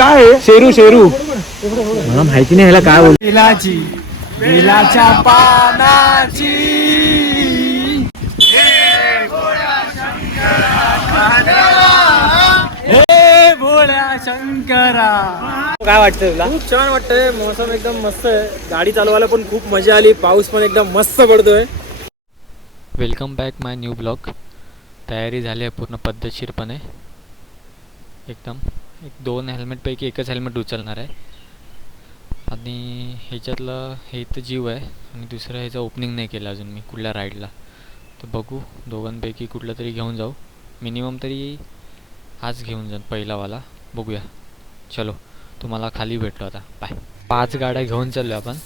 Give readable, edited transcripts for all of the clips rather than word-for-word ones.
काय शेरू शेरू मला माहिती नाही ह्याला काय बोलतो. बेलाच्या पानाची हे भोळ्या शंकरा. काय वाटतं तुला? खूप छान वाटतंय. मौसम एकदम मस्त आहे. गाडी चालवायला पण खूप मजा आली. पाऊस पण एकदम मस्त पडतोय. वेलकम बॅक माय न्यू ब्लॉग. तयारी झाली आहे पूर्ण पद्धतशीरपणे एकदम. एक 2 हेल्मेटपैकी एकच हेल्मेट उचलणार आहे आणि ह्याच्यातलं हे तर जीव आहे आणि दुसरं ह्याचं ओपनिंग नाही केलं अजून मी कुठल्या राईडला. तर बघू दोघांपैकी कुठलं तरी घेऊन जाऊ. मिनिमम तरी हाच घेऊन जाऊ पहिलावाला. बघूया. चलो तुम्हाला खाली भेटलो आता. बाय. 5 गाड्या घेऊन चाललो आपण.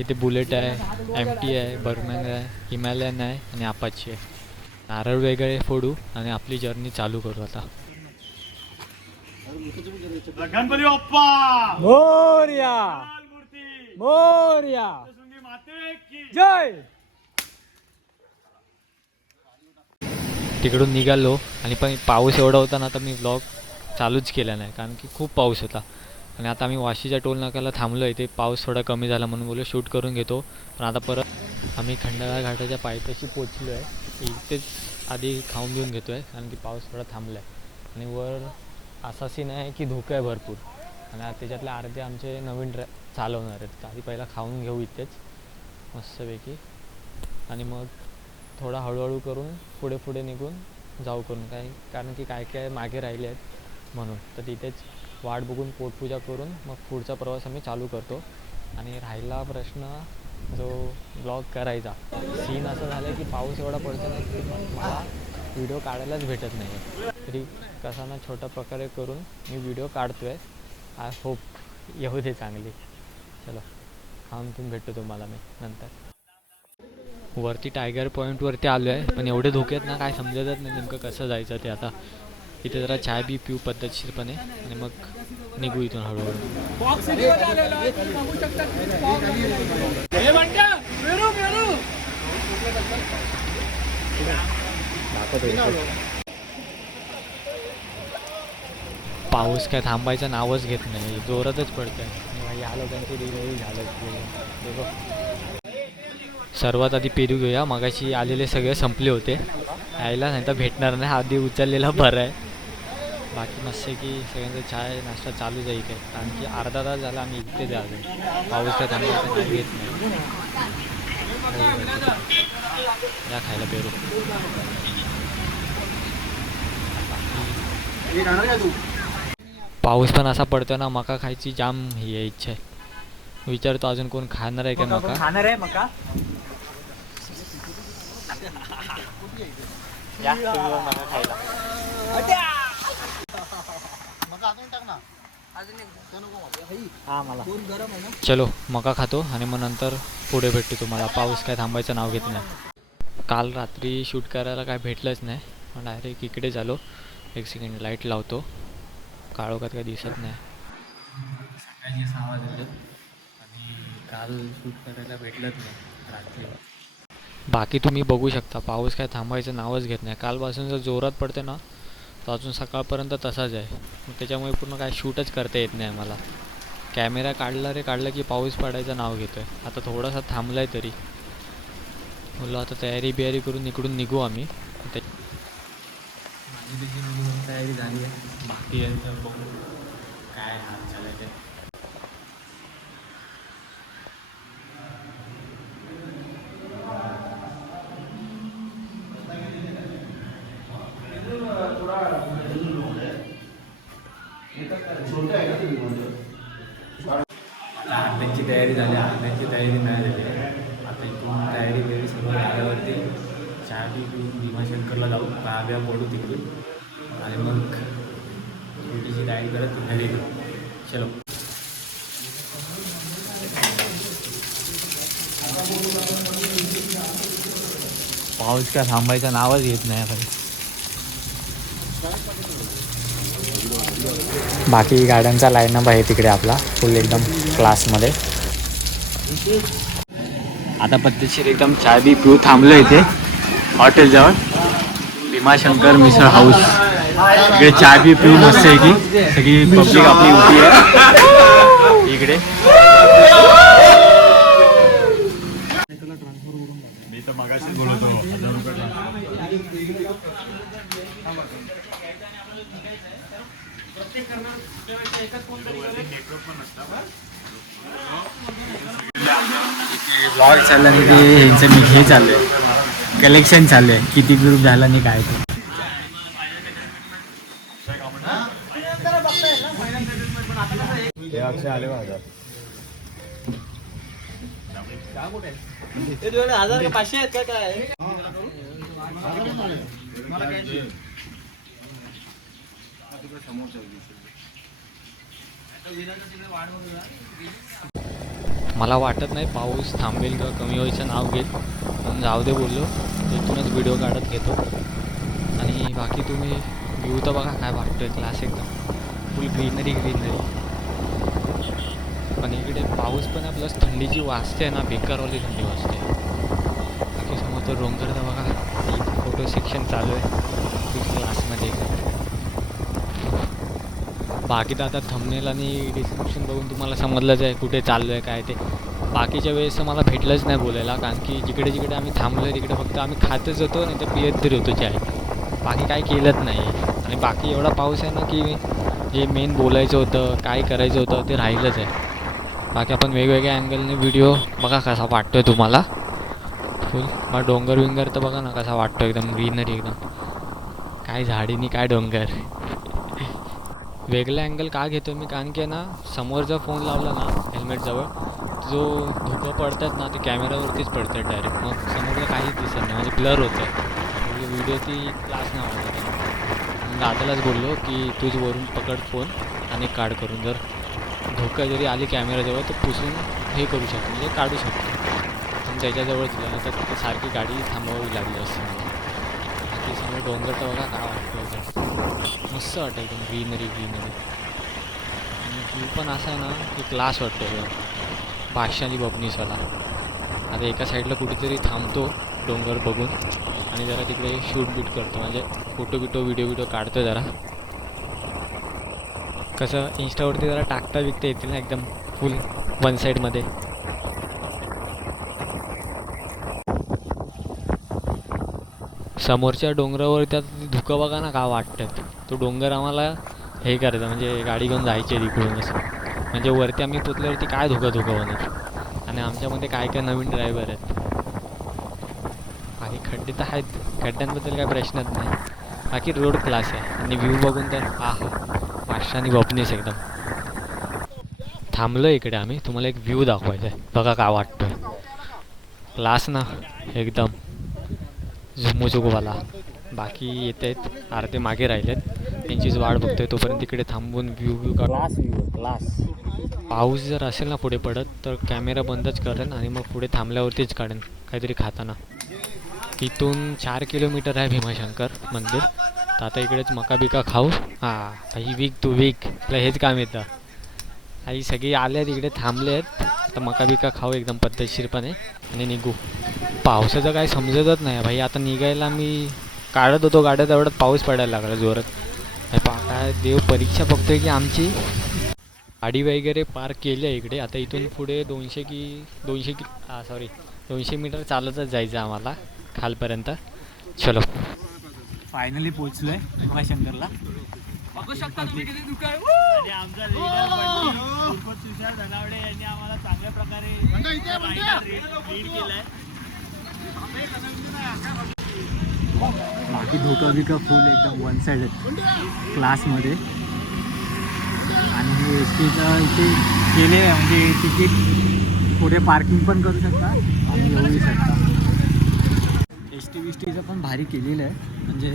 इथे बुलेट आहे, MT आहे, बर्मन आहे, हिमालयन आहे आणि अपाची आहे. नारळ वगैरे फोडू आणि आपली जर्नी चालू करू आता. गणपती बाप्पा मोरया मोरया जय. तिकडून निघालो आणि पण पाऊस एवढा होता ना तर मी व्लॉग चालूच केला नाही कारण की खूप पाऊस होता. आणि आता आम्ही वाशीच्या टोल नाक्याला थांबलो. इथे पाऊस थोडा कमी झाला म्हणून बोललो शूट करून घेतो. पण आता परत आम्ही खंडाळा घाटाच्या पायथ्याशी पोचलो आहे. इथेच आधी खाऊन घेऊन घेतो आहे कारण की पाऊस थोडा थांबला आहे. आणि वर असा सीन आहे की धुकं आहे भरपूर आणि त्याच्यातले अर्धे आमचे नवीन चालवणार आहेत. आधी पहिला खाऊन घेऊ इथेच मस्तपैकी आणि मग थोडा हळूहळू करून पुढे पुढे निघून जाऊ करून काय कारण की काय काय मागे राहिले आहेत म्हणून. तर तिथेच वाट बघून पोटपूजा करून मग पुढचा प्रवास आम्ही चालू करतो. आणि राहिला प्रश्न जो ब्लॉग करायचा. सीन असं झालं आहे की पाऊस एवढा पडतो नाही की मला व्हिडिओ काढायलाच भेटत नाही. तरी कसा ना छोट्या प्रकारे करून मी व्हिडिओ काढतो आहे. आय होप येऊ दे चांगली. चलो खाऊन तुम्ही भेटतो तुम्हाला मी नंतर. वरती टायगर पॉईंटवरती आलो आहे पण एवढे धोके आहेत ना काय समजतच नाही नेमकं कसं जायचं ते. आता इथे जरा चाय बी पिऊ पद्धतशीरपणे आणि मग निघू इथून हळूहळू. पाऊस काय थांबायचं नावच घेत नाही. जोरातच पडतंय. या लोकांची डिलिव्हरी झालं. सर्वात आधी पेरू घेऊया. मगाशी आलेले सगळे संपले होते. यायला नाही तर भेटणार नाही. आधी उचललेला बरं आहे. बाकी मस्त आहे की सगळ्यांचा चाय नाश्ता चालू जाईल काय कारण की अर्धा तास झाला आम्ही इथे जातो. पाऊस काय थांबायचं नाही घेत नाही. या खायला पेरू. पाऊस पण असा पडतो ना मका खायची जाम ही आहे इच्छा आहे. विचारतो अजून कोण खाणार आहे का मका. खाणार आहे मका. या मका खायला. चलो मका खातो आणि मग नंतर पुढे भेटतो तुम्हाला. पाऊस काय थांबायचं नाव घेत नाही. काल रात्री शूट करायला काय भेटलंच नाही. मग डायरेक्ट इकडे झालो. 1 सेकंड लाईट लावतो. काळोखात काय दिसत नाही. सकाळचे 6 वाजले आणि काल शूट करायला भेटलंच नाही रात्री. बाकी तुम्ही बघू शकता पाऊस काय थांबायचं नावच घेत नाही. कालपासून जर जोरात पडते ना तर अजून सकाळपर्यंत तसाच आहे. मग त्याच्यामुळे पूर्ण काय शूटच करता येत नाही मला. कॅमेरा काढला की पाऊस पडायचं नाव घेतो आहे. आता थोडासा थांबला आहे तरी बोललो आता तयारी करून इकडून निघू आम्ही. माझी देखील तयारी झाली आहे. बाकी यांचं बघू काय हाल चालायचं. आता हंड्यांची तयारी झाली. हंड्यांची तयारी नाही झाली. आता इथून तयारी सगळं झाल्यावरती चहा पिऊन भीमाशंकरला जाऊ. पाया पडू तिकडून आणि मग छोटीशी तयारी करत घरी येऊ. चलो. पाऊस काय थांबायचं नावच घेत नाही भाई. बाकी गाड्यांचा लाईनअप आहे तिकडे आपला फुल एकदम क्लासमध्ये. आता पद्धतशीर एकदम चाय बी पिऊ थांबलो इथे हॉटेल जवळ. भीमाशंकर मिसळ हाऊस इकडे चहा बी पिऊ मस्त आहे की सगळी पब्लिक आपली उभी आहे इकडे. मी तर मगाशीच बोलतो 1000 रुपये ब्लॉग चालला आणि ते ह्यांचं हे चाललंय कलेक्शन चाललंय किती ग्रुप झाला आणि काय ते. अक्षय आले बा 1000. मला वाटत नाही पाऊस थांबेल किंवा कमी व्हायचं नाव घेत, पण जाऊ दे बोललो, इथूनच व्हिडिओ काढत घेतो. आणि बाकी तुम्ही व्ह्यू तर बघा काय वाटतोय, क्लास एकदम फुल ग्रीनरी ग्रीनरी. पण इकडे पाऊस पण आहे प्लस थंडीची वाजते ना, बेकारवाली थंडी वाजते. बाकी समोर तर डोंगर तर बघा, फोटो सेक्शन चालू आहे क्लासमध्ये. बाकी तर आता थंबनेल आणि डिस्क्रिप्शन बघून तुम्हाला समजलंच आहे कुठे चाललो आहे काय ते. बाकीच्या वेळेस मला भेटलंच नाही बोलायला, कारण की जिकडे जिकडे आम्ही थांबलो आहे तिकडे फक्त आम्ही खातच होतो आणि ते पियत तरी होतो चाय, बाकी काही केलंच नाही. आणि बाकी एवढा पाऊस आहे ना की जे मेन बोलायचं होतं काय करायचं होतं ते राहिलंच आहे. बाकी आपण वेगवेगळ्या अँगलने व्हिडिओ बघा कसा वाटतो आहे तुम्हाला फुल. मग डोंगर विंगर तर बघा ना कसा वाटतो, एकदम ग्रीनरी एकदम, काय झाडीनी काय डोंगर. वेगळा अँगल का घेतो मी, कारण की ना समोर जर फोन लावला ना हेल्मेटजवळ, जो धुकं पडतात ना ते कॅमेऱ्यावरतीच पडतात डायरेक्ट, मग समोरचं काहीच दिसत नाही, म्हणजे ब्लर होतं म्हणजे व्हिडिओ ती क्लास नाही वाटत. मग दादालाच बोललो की तूच वरून पकड फोन आणि काढ करून, जर धोका जरी आली कॅमेऱ्याजवळ तर पुसून हे करू शकतो म्हणजे काढू शकतो. पण त्याच्याजवळच गेलं तर तिथे सारखी गाडी थांबवावी लागली असते मला. बाकी समोर डोंगर तर बघा काय वाटतं, मस्त वाटतं एकदम ग्रीनरी ग्रीनरी. आणि व्ह्यू पण असा आहे ना की क्लास वाटतो एकदम, बादशाह बबनीसवाला. आता एका साईडला कुठेतरी थांबतो डोंगर बघून आणि जरा तिकडे शूट बीट करतो, म्हणजे फोटो बिटो व्हिडिओ काढतो जरा. कसं इंस्टावरती जरा टाकता बिकता येतील ना एकदम फुल वन साईडमध्ये. समोरच्या डोंगरावर त्यात धुकं बघा ना का वाटतात. तो डोंगर आम्हाला हे करायचं म्हणजे गाडी घेऊन जायची तिकडून असं, म्हणजे वरती आम्ही पोचल्यावरती काय धुकं होणार. आणि आमच्यामध्ये काय काय नवीन ड्रायव्हर आहेत. बाकी खड्डे तर आहेत, खड्ड्यांबद्दल काय प्रश्नच नाही. बाकी रोड क्लास आहे आणि व्ह्यू बघून तर हा बादशाह आणि बबनीस एकदम. थांबलो इकडे आम्ही, तुम्हाला एक व्ह्यू दाखवायचा आहे बघा काय वाटतोय. क्लास ना एकदम झुमूझुगवाला. बाकी येत आहेत, अर्धे मागे राहिलेत, त्यांचीच वाट बघतोय. तोपर्यंत तिकडे थांबून व्ह्यू क्लास क्लास. पाऊस जर असेल ना पुढे पडत तर कॅमेरा बंदच करेन आणि मग पुढे थांबल्यावरतीच काढेन काहीतरी खाताना. इथून 4 किलोमीटर आहे भीमाशंकर मंदिर. तर आता इकडेच मका बिका खाऊ. हां आई वीक टू वीक आपलं हेच काम येतं. आई सगळी आले आहेत इकडे थांबले आहेत, तर मका बिका खाऊ एकदम पद्धतशीरपणे आणि निघू. पावसाचं काय समजतच नाही भाई. आता निघायला मी काढत होतो गाड्या तेवढ्यात पाऊस पडायला लागला जोरात. काय देव परीक्षा बघतोय की आमची. गाडी वगैरे पार्क केली आहे इकडे. आता इथून पुढे 200 मीटर चालतच जायचं आम्हाला खालपर्यंत. चलो फायनली पोचलोय भीमाशंकरला. बघू शकता तुम्ही किती दुःख आहे. आणि आमचा लीडर तुषार धनावडे यांनी आम्हाला चांगल्या प्रकारे लीड केलाय. बाकी धोका बिका फुल एकदम वन साईड आहेत क्लासमध्ये. आणि एस टीचं इथे गेले म्हणजे तिकीट पुढे पार्किंग पण करू शकता आणि येऊ शकता. एस टी टीचं पण भारी केलेलं आहे, म्हणजे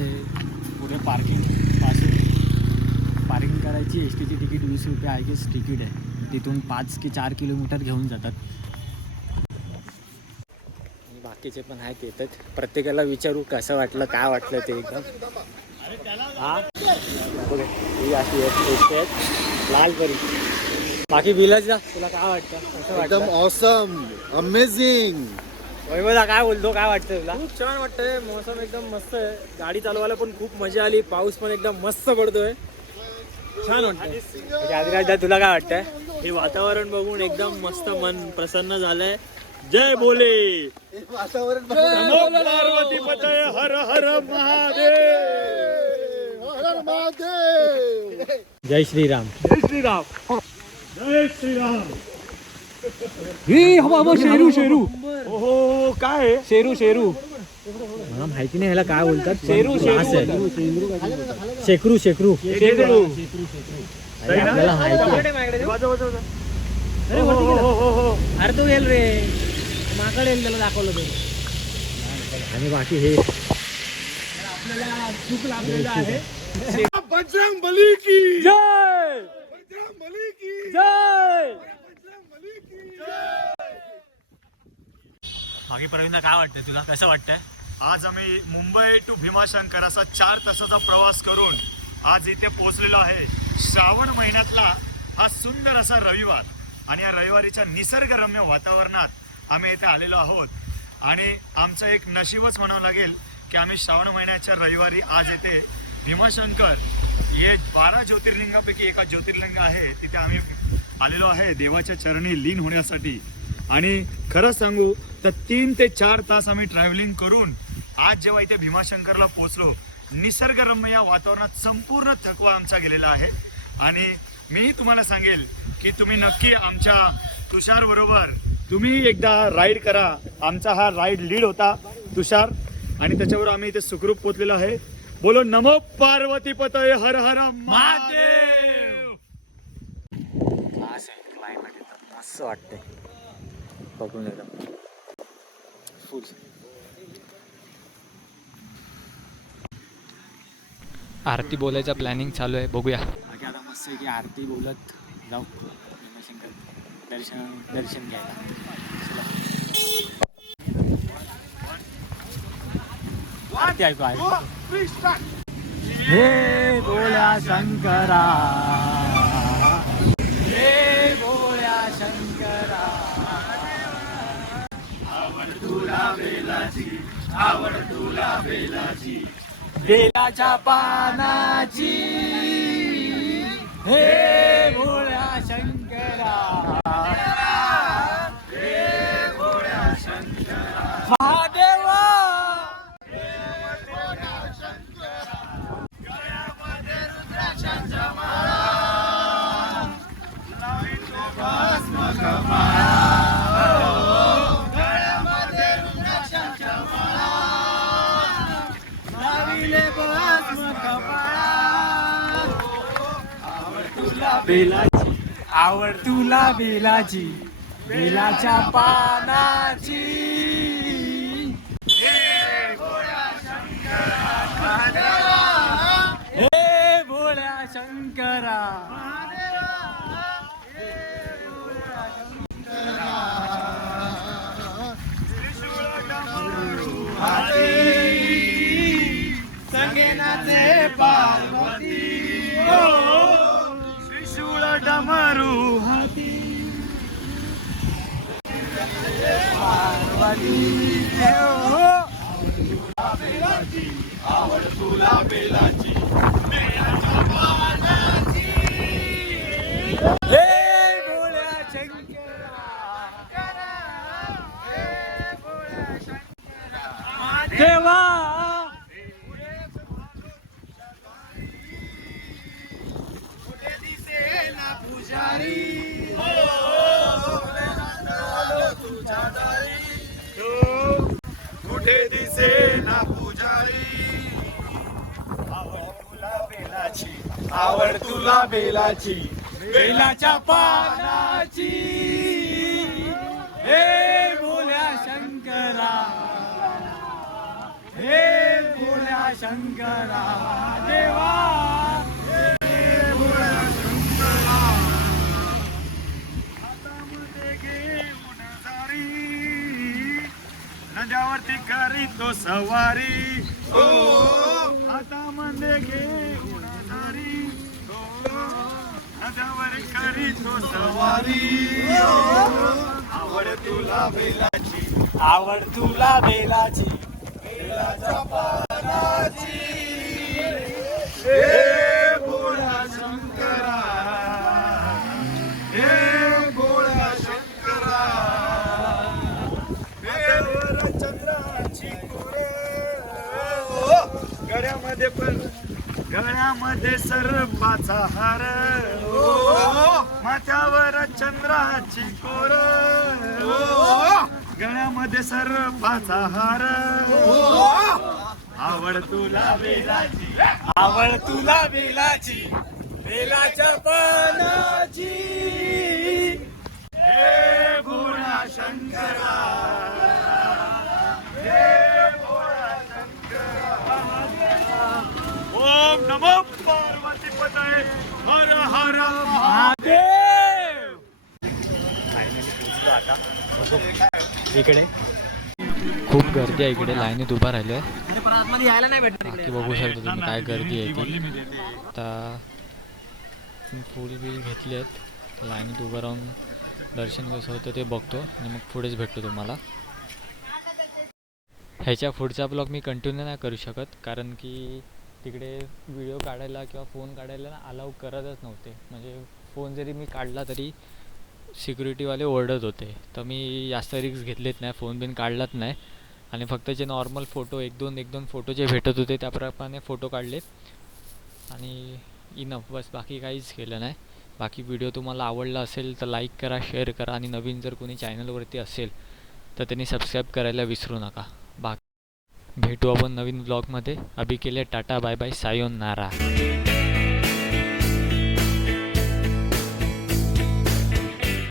पुढे पार्किंगपासून पार्किंग करायची एस टीची तिकीट 20 रुपये आय गेस तिकीट आहे. तिथून 5 की 4 किलोमीटर घेऊन जातात. बाकीचे पण आहेत येतात, प्रत्येकाला विचारू कसं वाटलं काय वाटलं ते एकदम. हां ही अशी आहेत लाल परी. बाकी विलासला तुला काय वाटतं कसं वाटतं? एकदम ऑसम अमेझिंग. वैभवदा काय बोलतो, काय वाटतं तुला? खूप छान वाटतंय, मौसम एकदम मस्त आहे, गाडी चालवायला पण खूप मजा आली, पाऊस पण एकदम मस्त पडतोय, छान वाटतंय. आदिराजदा तुला काय वाटतंय? हे वातावरण बघून एकदम मस्त मन प्रसन्न झालंय. जय भोले, नमो पार्वती पतये, हर हर महादेव. जय श्रीराम. जय श्रीराम. जय श्रीराम. शेरू शेरू ओहो, काय आहे? शेरू शेरू मला माहिती नाही ह्याला काय बोलतात. शेरू, शेरू. शेकरू शेकरू शेरू. आपल्याला माहिती आहे. अरे तो येईल रे, माकड येईल, त्याला दाखवलं तो. आणि बाकी हे आपल्याला चूक लागलेलं आहे. बजरंग बली की जय, बजरंग बली की जय. बाकी प्रवीणला काय वाटतंय, तुला कसं वाटतंय? आज आम्ही मुंबई टू भीमाशंकर असा 4 तासाचा प्रवास करून आज इथे पोहोचलेलो आहे. श्रावण महिन्यातला हा सुंदर असा रविवार आणि या रविवारीच्या निसर्गरम्य वातावरणात आम्ही इथे आलेलो आहोत. आणि आमचं एक नशीबच म्हणावं लागेल की आम्ही श्रावण महिन्याच्या रविवारी आज येथे भीमाशंकर हे 12 ज्योतिर्लिंगापैकी एका ज्योतिर्लिंग आहे, तिथे आम्ही आलेलो आहे देवाच्या चरणी लीन होण्यासाठी. आणि खरंच सांगू तर 3 ते 4 तास आम्ही ट्रॅव्हलिंग करून आज जेव्हा इथे भीमाशंकरला पोहोचलो, निसर्गरम्य या वातावरणात संपूर्ण थकवा आमचा गेलेला आहे. आणि मीही तुम्हाला सांगेल की तुम्ही नक्की आमच्या तुषार बरोबर तुम्ही एकदा राईड करा. आमचा हा राईड लीड होता तुषार, आणि त्याच्यावर आम्ही इथे सुखरूप पोहोचलेलो आहे. बोलो नमो पार्वती पतये, हर हर महादेव. क्लायमेट एकदम मस्त वाटतंय बघून, एकदम फुल. आरती बोलायचा प्लॅनिंग चालू आहे, बघूया. बाकी आता मस्त आहे की आरती बोलत जाऊ भीमाशंकर दर्शन घ्यायला. आरती ऐकू हे भोळ्या शंकरा, हे भोळ्या शंकरा, आवड तुला बेलाची, आवड तुला बेलाची, बेलाच्या पानाची, हे भोळ्या शंकरा, हे भोळ्या शंकरा, महादेवा. बेलाची, आवड तुला बेलाची, बेलाच्या पानाची, हे भोळ्या शंकरा, हे भोळ्या शंकरा, संगेनाचे पार्वती, त्रिशूळ डमरू हाती, आवड तुला बेलाची, हे भोळ्या शंकरा, देवा. कुठे दिसे ना पुजारी, आवड तुला बेलाची, आवड तुला बेलाची, बेलाच्या पानाची, हे भोळ्या शंकरा, हे भोळ्या शंकरा, देवा. हातामध्ये घेऊन जारी, नद्यावरती करी तो सवारी, हो हातामध्ये घेऊन जारी, हो नद्यावर करी तो सवारी, आवड तुला बेलाची, आवड तुला बेलाची बेलाच्या पानाची हे भोळा शंकरा हे भोळा शंकरा देवर चंद्राची कोर गळ्यामध्ये सर्पाचा हार माथ्यावर चंद्राची कोर गळ्यामध्ये सर्पाचा हार आवड तुला बेलाची आवड तुला बेलाची बेलाच्या पानाची हे भोळा शंकरा हे भोळा शंकरा ओम नमो पार्वती पतये हर हर महादेव. फायनली पोहोचलो आता. इकडे खूप गर्दी आहे इकडे, लाईनीत उभा राहिलो आहे. बाकी बघू शकता तुम्ही काय गर्दी आहे ती. आता फुल बिल घेतली आहेत, लाईनीत उभं राहून दर्शन कसं होतं ते बघतो आणि मग पुढेच भेटतो तुम्हाला. ह्याच्या पुढचा ब्लॉग मी कंटिन्यू नाही करू शकत, कारण की तिकडे व्हिडिओ काढायला किंवा फोन काढायला अलाउ करतच नव्हते. म्हणजे फोन जरी मी काढला तरी सिक्युरिटीवाले ओरडत होते, तर मी जास्त रिक्स घेतलेत नाही, फोन बिन काढलाच नाही. आणि फक्त जे नॉर्मल फोटो एक दोन फोटो जे भेटत होते त्याप्रमाणे फोटो काढले आणि इनफ, बस बाकी काहीच केलं नाही. बाकी व्हिडिओ तुम्हाला आवडला असेल तर लाईक करा, शेअर करा आणि नवीन जर कोणी चॅनलवरती असेल तर त्यांनी सबस्क्राईब करायला विसरू नका. बाकी भेटू आपण नवीन ब्लॉगमध्ये. अभी केले टाटा बाय बाय सायोनारा.